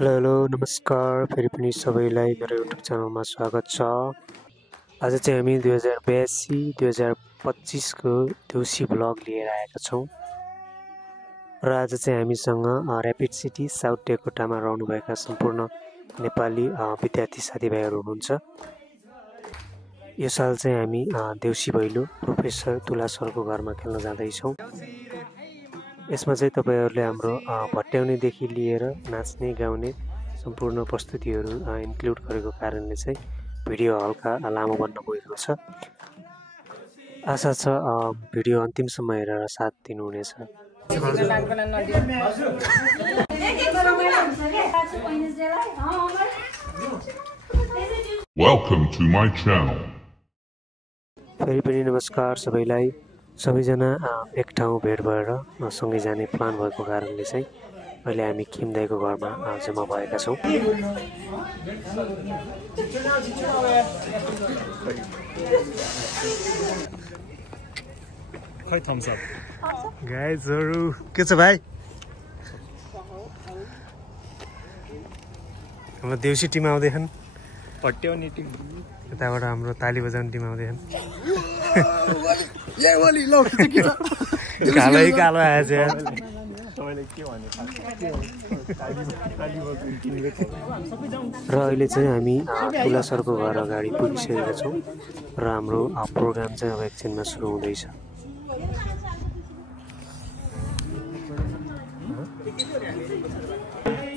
Hello hello नमस्कार फेरि पनि सबैलाई मेरो युट्युब च्यानलमा स्वागत छ। आज चाहिँ हामी 2082-2025को देउसी भ्लग लिएर आएका छौँ र आज चाहिँ हामीसँग ऱ्यापिड सिटी साउथ डेकोटामा रहनुभएका सम्पूर्ण नेपाली विद्यार्थी साथीभाइहरू हुनुहुन्छ। यो साल चाहिँ हामी देउसी भैलो प्रोफेसर तुला सरको घरमा खेल्न जाँदैछौँ। यसमा चाहिँ तपाईहरूले हाम्रो भट्याउनेदेखि लिएर नाच्ने गाउने सम्पूर्ण प्रस्तुतिहरू इन्क्लुड गरेको कारणले चाहिँ भिडियो हल्का लामो बन्न गएको छ। आशा छ भिडियो अन्तिमसम्म हेरेर साथ दिनुहुनेछ। Welcome to my channel. फेरि पनि नमस्कार सबैलाई। सबैजना एक ठाउँ भेट भएर सँगै जाने प्लान भएको कारणले चाहिँ अहिले हामी किम दाइको घरमा जम्मा भएका छौँ। खै थम्स अप गाइजहरु के छ भाइ? हाम्रो देउसी टिम आउँदैछन्। पट्याउने टिम यताबाट हाम्रो ताली बजाउने टिम आउँदैछन्। कालै कालो आएछ यार। र अहिले चाहिँ हामी तुला सरको घर अगाडि पुगिसकेका छौँ र हाम्रो प्रोग्राम चाहिँ अब एकछिनमा सुरु हुँदैछ।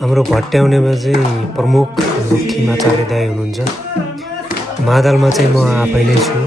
हाम्रो भट्याउनेमा चाहिँ प्रमुख खिमाचार्य दाइ हुनुहुन्छ। मादलमा चाहिँ म आफै नै छु।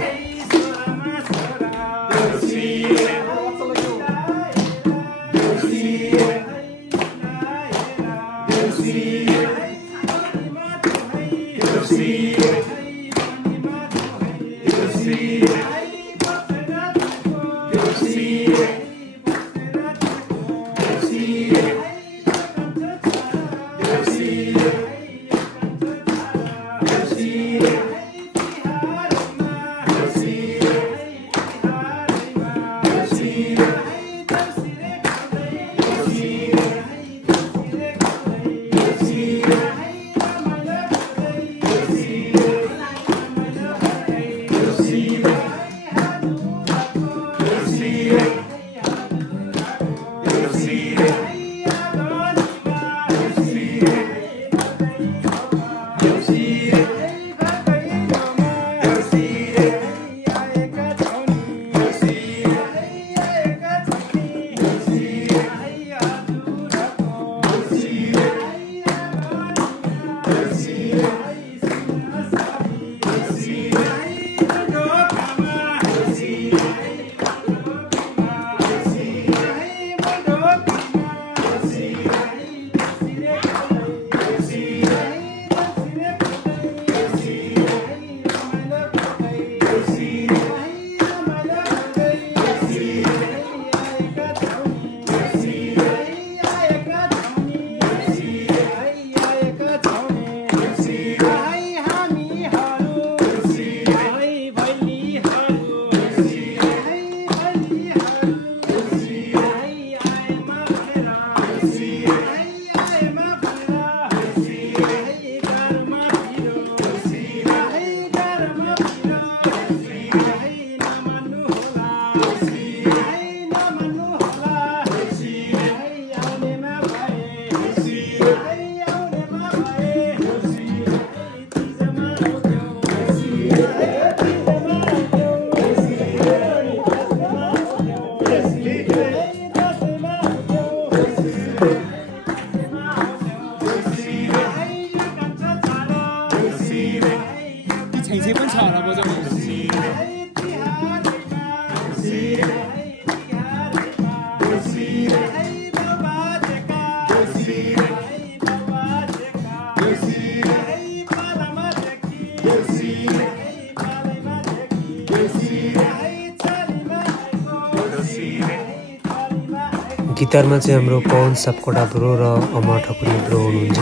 गिटारमा चाहिँ हाम्रो पवन सापकोटा ब्रो र अमर ठकुरी ब्रो हुनुहुन्छ।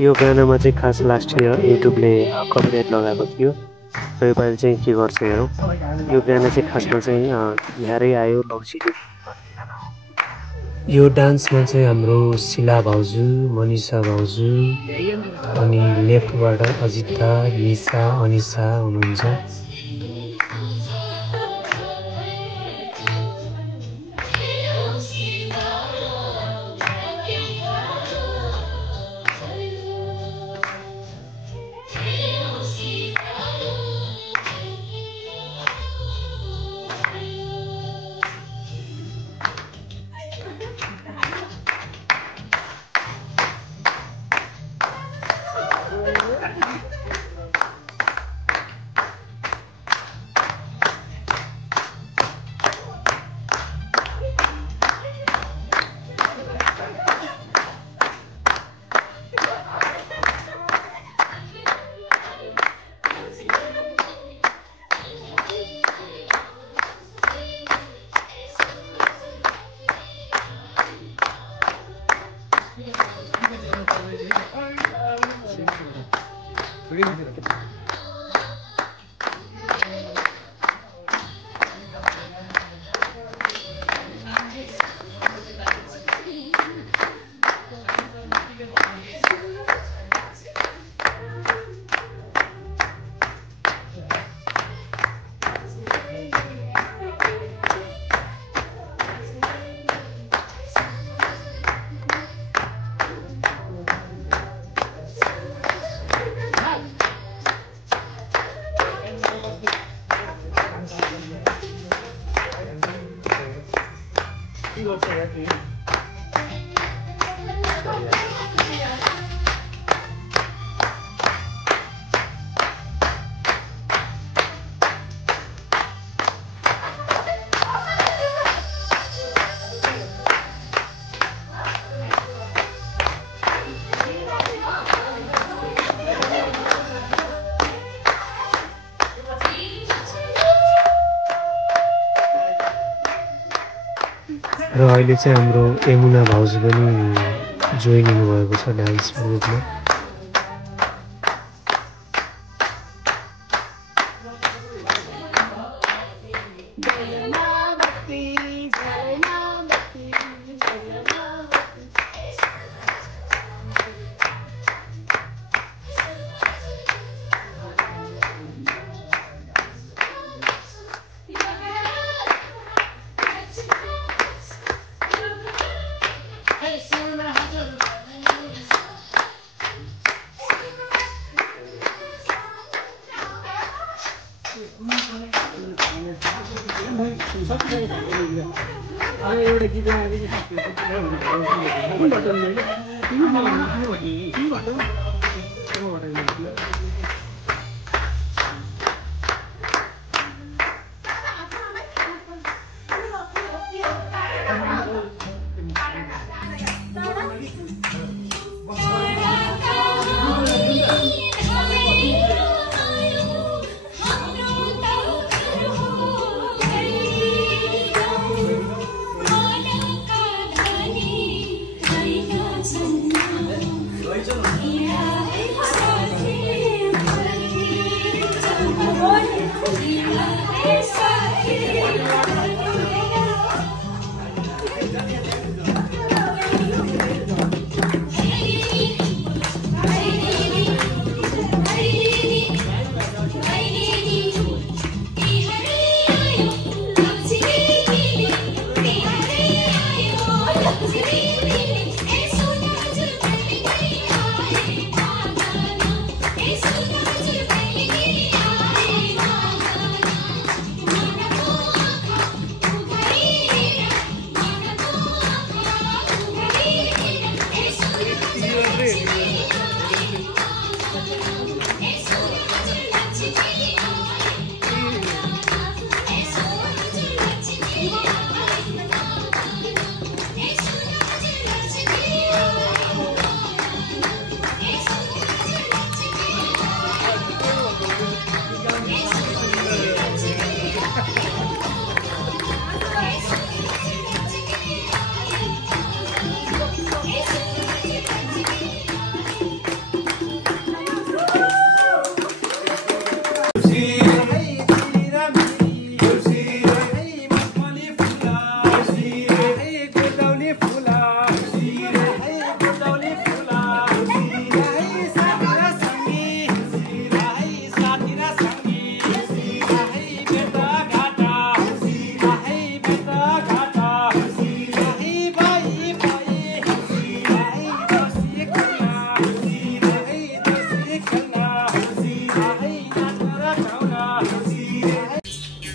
यो गानामा चाहिँ खास लास्ट इयर युट्युबले कपिराइट लगाएको थियो र योपालि चाहिँ के गर्छ हेरौँ। यो गाना चाहिँ खासमा चाहिँ बिहारै आयो लौसिलो। यो डान्समा चाहिँ हाम्रो शिला भाउजू, मनिषा भाउजू अनि लेफ्टबाट अजिता, निशा, अनिसा हुनुहुन्छ। र अहिले चाहिँ हाम्रो यमुना भाउजू पनि जोइन हुनुभएको छ डान्स ग्रुपमा।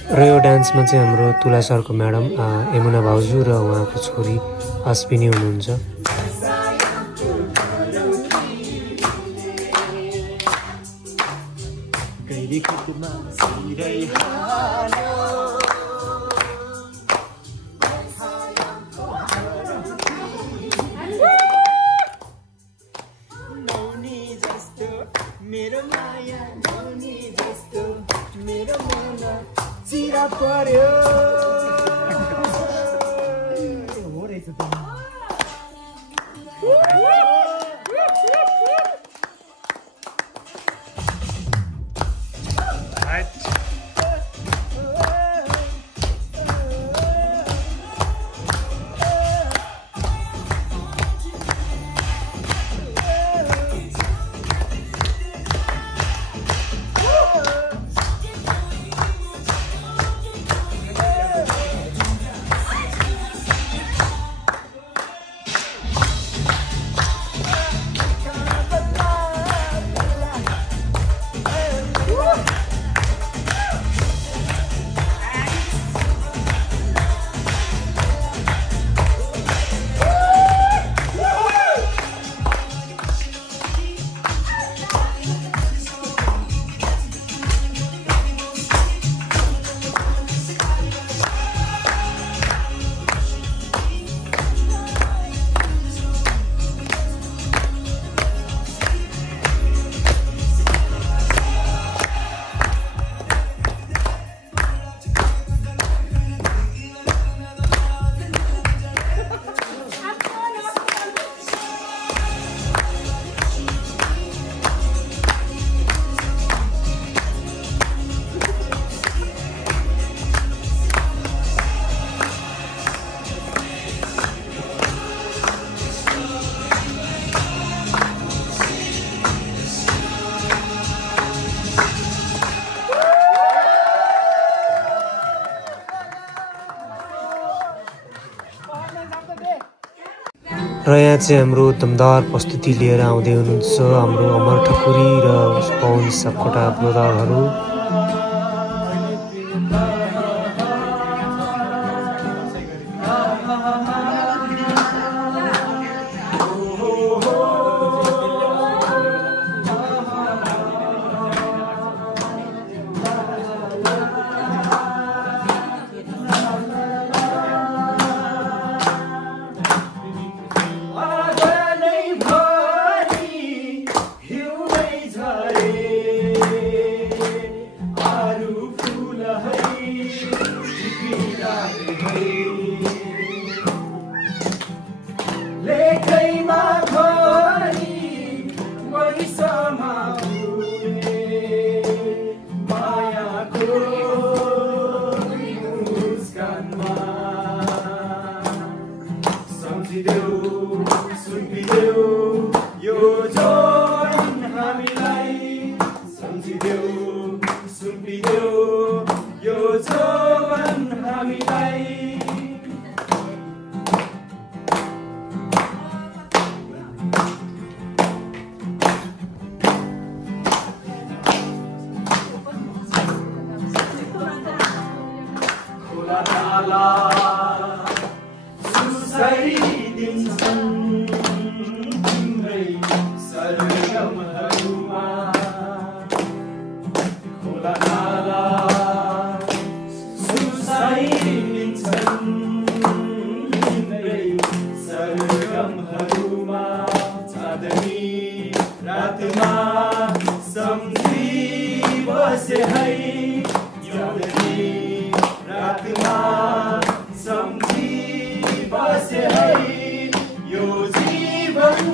र यो डान्समा चाहिँ हाम्रो तुला सरको म्याडम यमुना भाउजू र उहाँको छोरी अश्विनी हुनुहुन्छ। मेरो माया नौनी जस्तो मेरो मन चिरा पर्यो हो रहेछ त र यहाँ चाहिँ हाम्रो दमदार प्रस्तुति लिएर आउँदै हुनुहुन्छ हाम्रो अमर ठकुरी र पवन सापकोटा ब्रदरहरू। यो जीवन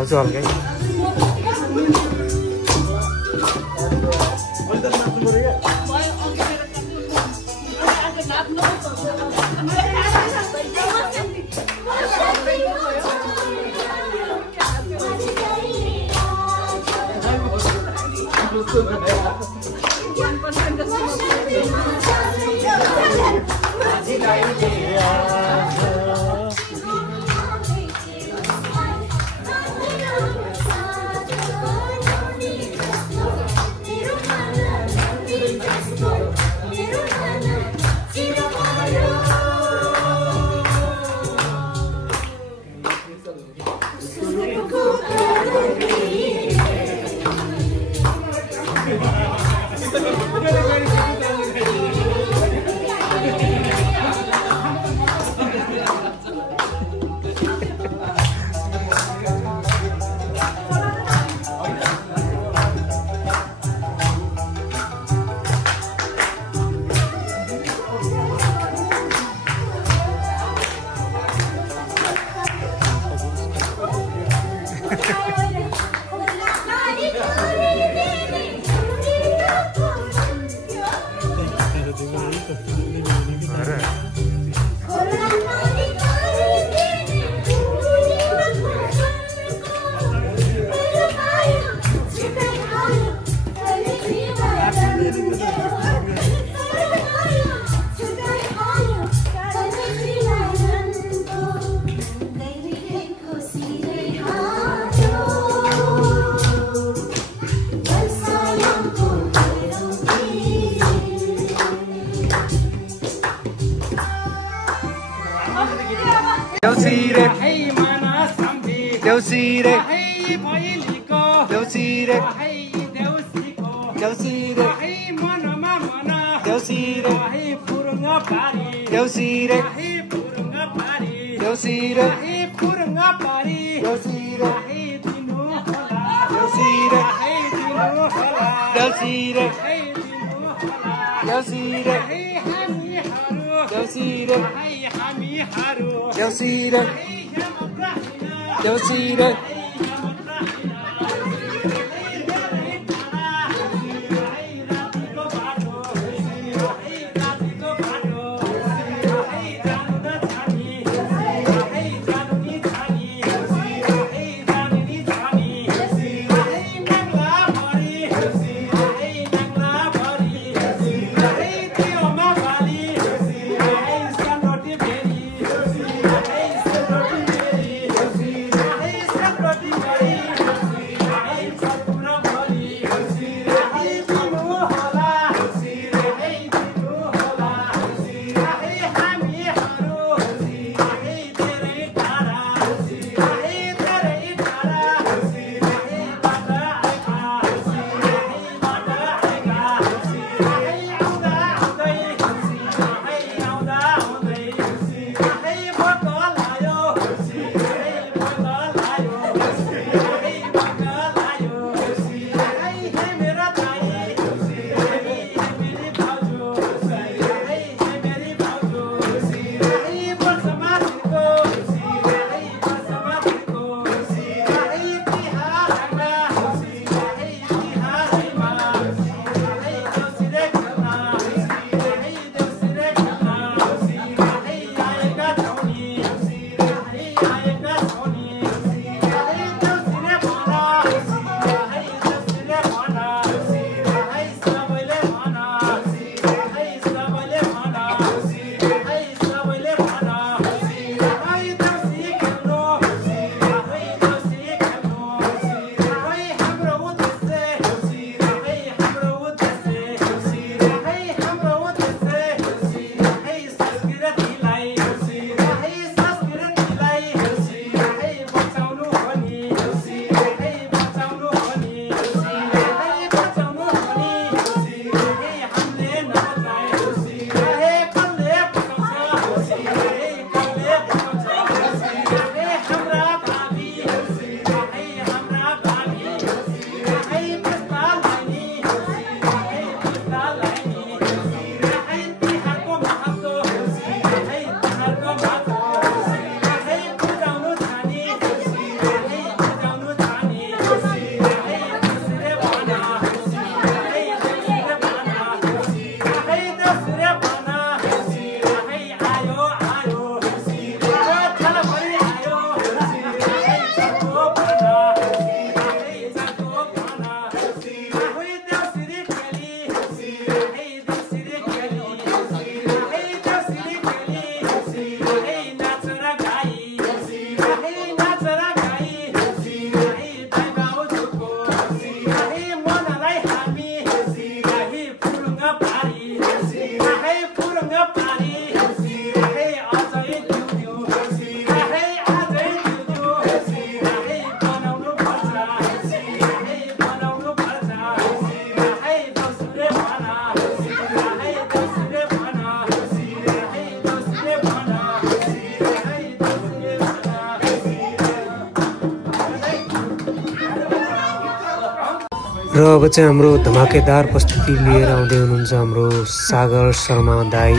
आउँछु हल्कै अब चाहिँ हाम्रो धमाकेदार प्रस्तुति लिएर आउँदै हुनुहुन्छ हाम्रो सागर शर्मा दाई।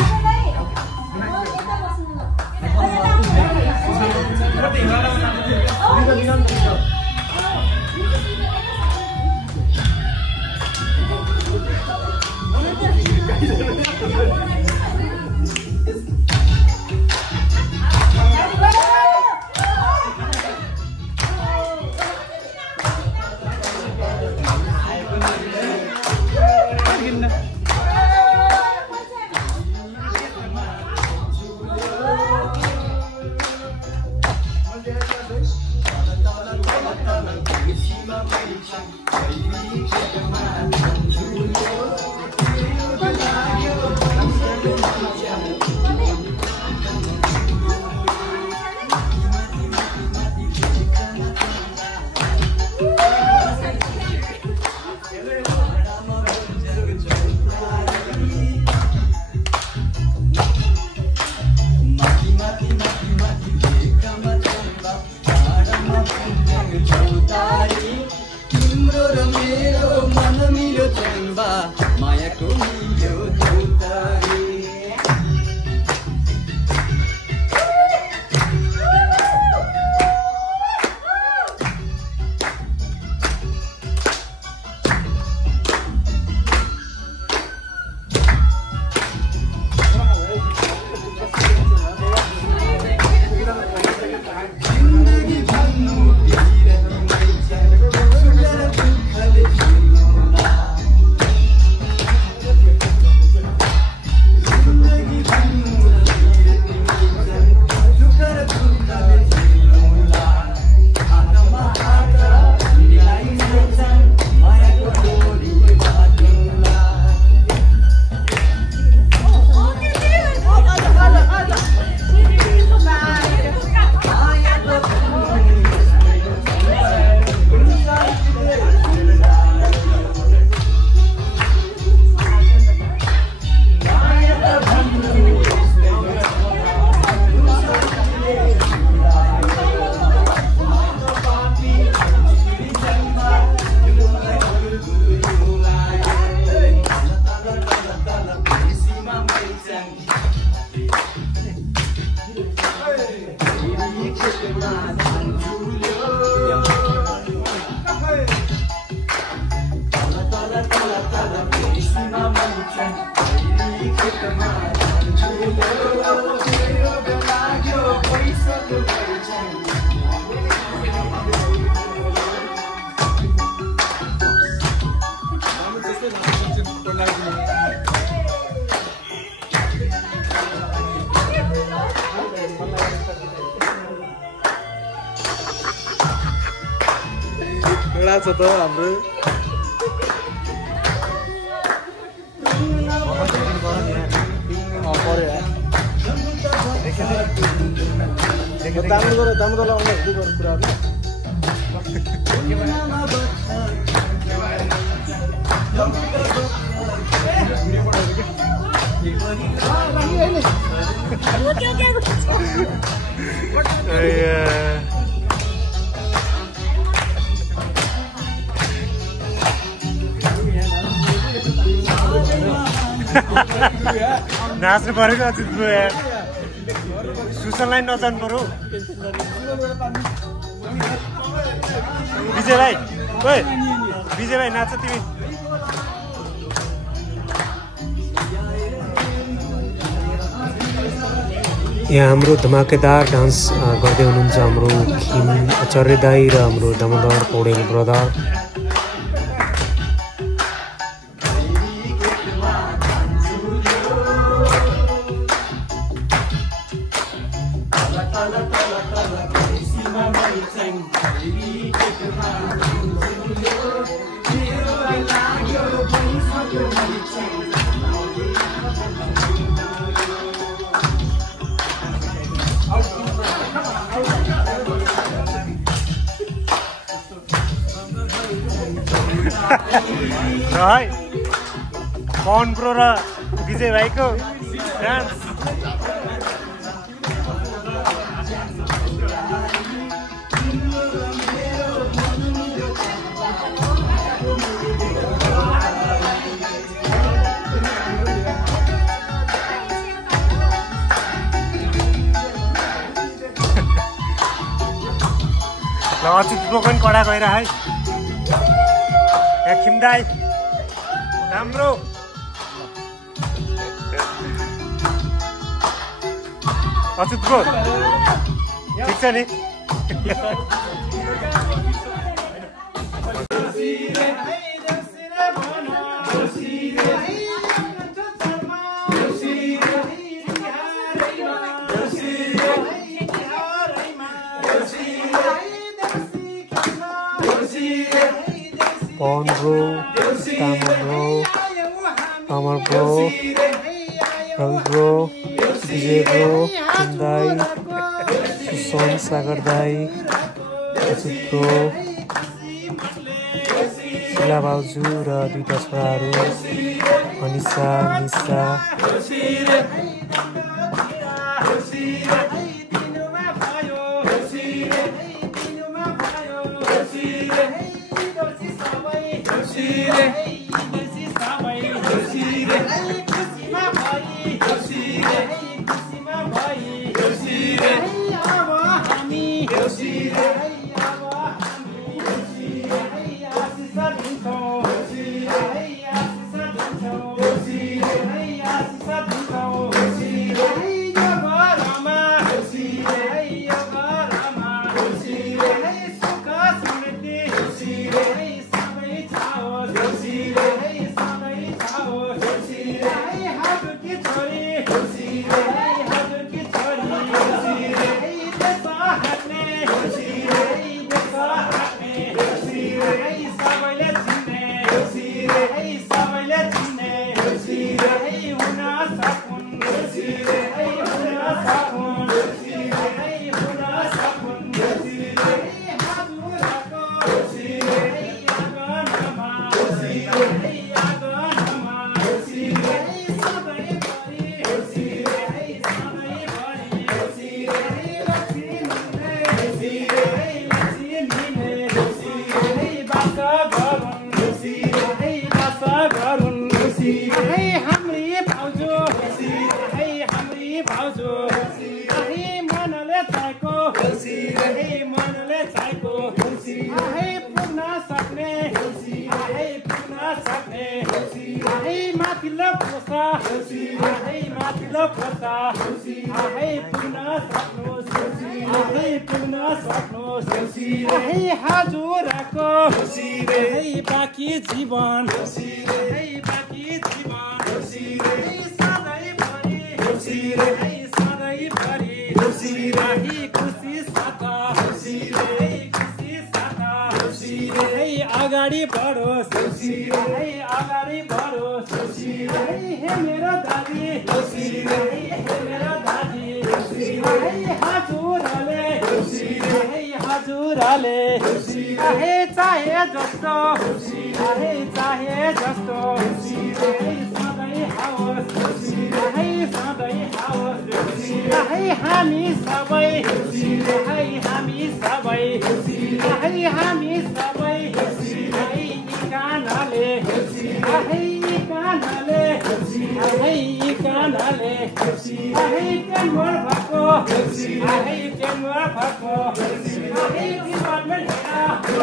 छ त हाम्रो नाच्नु परेको अझै सुसनलाई नजानु पर्यो विजय भाइ ओइ विजय भाइ नाच तिमी यहाँ हाम्रो धमाकेदार डान्स गर्दै हुनुहुन्छ हाम्रो खिम आचार्य दाई र हाम्रो दामोदर पौडेल ब्रदर। है पवन ब्रो र विजय भाइको डान्स ल अच्युत ब्रो पनि कडा गएर है खिमदाई राम्रो अच्युत ब्रो ठिक छ नि Pon bro, Tama bro, Amar bro, Ravi bro, Vijay bro, Chindai, Susan Sagar Dai, Ajit bro, Sila Bauju र दुईटा छोराहरू अनिसा निसा बाँकी जीवन अगाडि बढोस् अगाडि बढोस् हे मेरो दादी मेरो दादी हजुरले हे चाहे जस्तो सधैँ आओस् सधैँ आओस् हामी सबै हामी सबै कानले टेम्बर भएको डिपार्टमेन्ट डिपार्टमेन्टलाई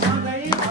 चलाएको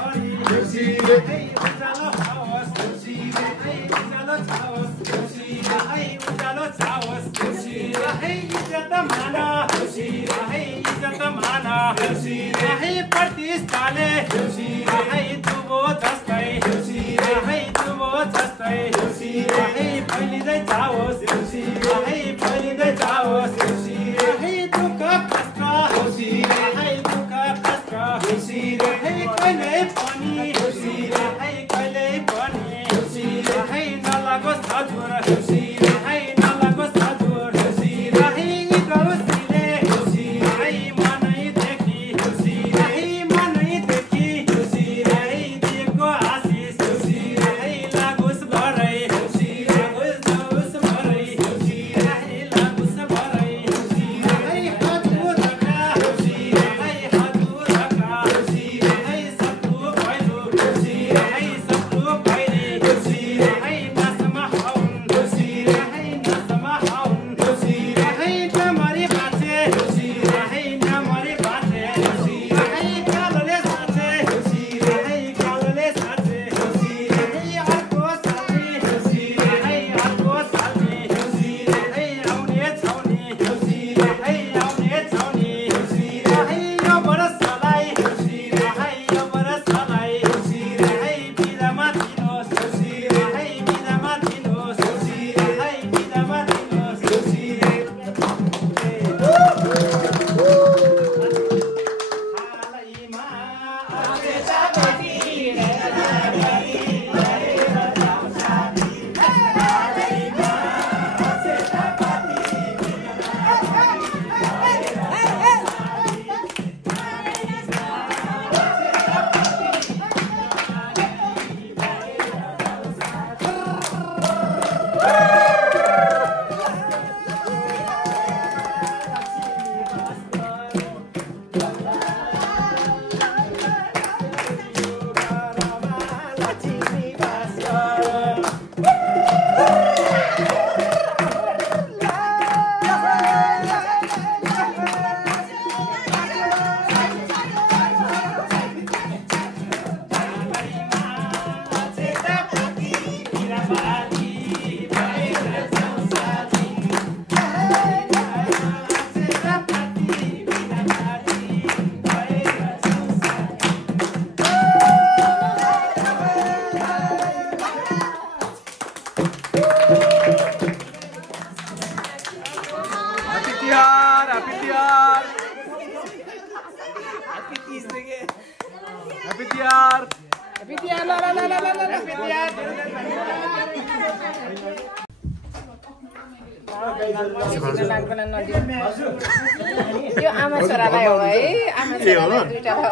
यो आमा छोरालाई हो है आमा छोरालाई दुईटा हो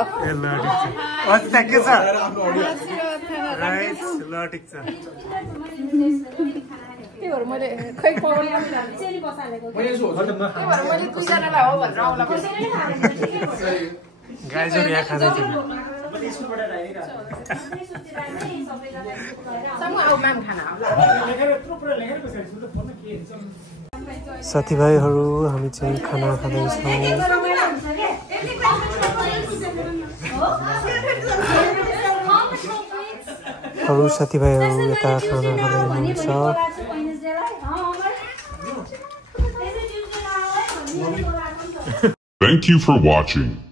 त्यही मैले खै मैले दुईजनालाई हो भनेर आउला गाईजोर यहाँ खाँदै थियो साथीभाइहरू हामी चाहिँ खाना खाँदैछौँ अरू साथीभाइहरू यता खाना खाँदै हुनुहुन्छ Thank you for watching.